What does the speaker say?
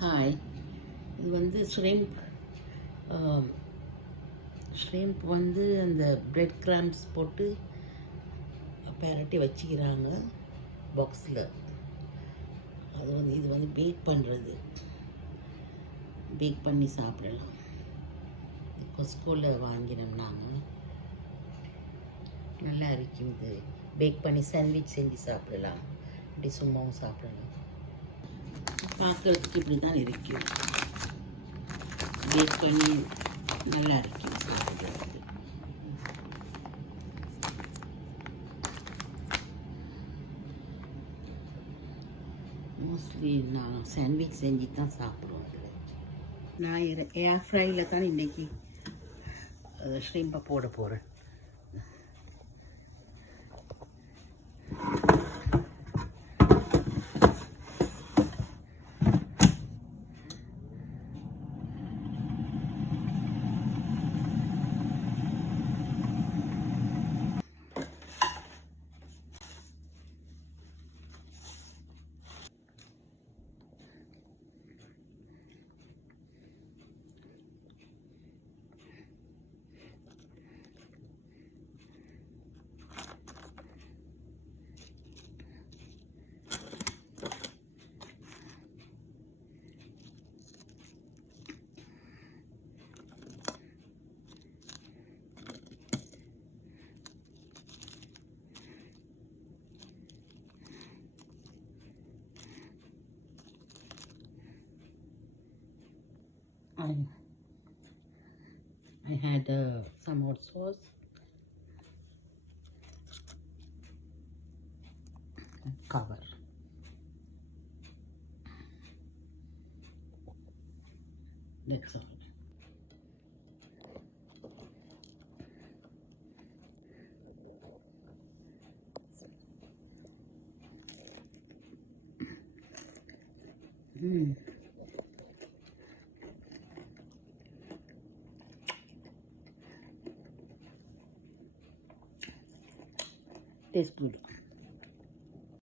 ஹாய், இது வந்து ஷ்ரிம்ப் வந்து அந்த பிரெட் கிராம்ஸ் போட்டு பெரட்டி வச்சுக்கிறாங்க பாக்ஸில். இது வந்து பேக் பண்ணி சாப்பிடலாம். கொஸ்கோவில் வாங்கினோம் நாங்கள். நல்லா இருக்கும். இது பேக் பண்ணி சாண்ட்விச் செஞ்சு சாப்பிடலாம், இப்படி சும்மாவும் சாப்பிடலாம். பார்க்குறதுக்கு இப்படி தான் இருக்கும். பேக் பண்ணி நல்லா இருக்கும் சாப்பிட்றதுக்கு. மோஸ்ட்லி நான் சாண்ட்விச் செஞ்சு தான் சாப்பிடுவோம். நான் ஏர் ஃப்ரையில் தான் இன்றைக்கி ஷ்ரிம்பை போட போகிறேன். I had some hot sauce and cover. That's all. Tastes good.